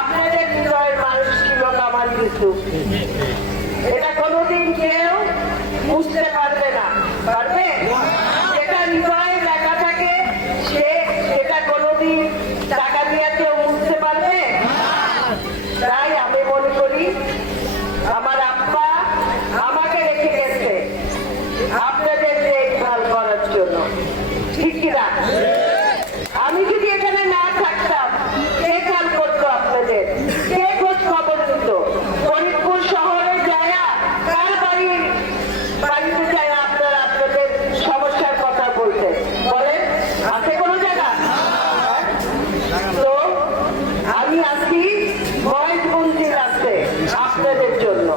আপনাদের হৃদয়ের মানুষ কেউ বুঝতে পারবে না। পারবে? এটা হৃদয়ে লেখা থাকে, সে এটা কোনোদিন টাকা দিয়ে কেউ বুঝতে পারবে? তাই আমি মনে করি, আমার তাদের জন্য।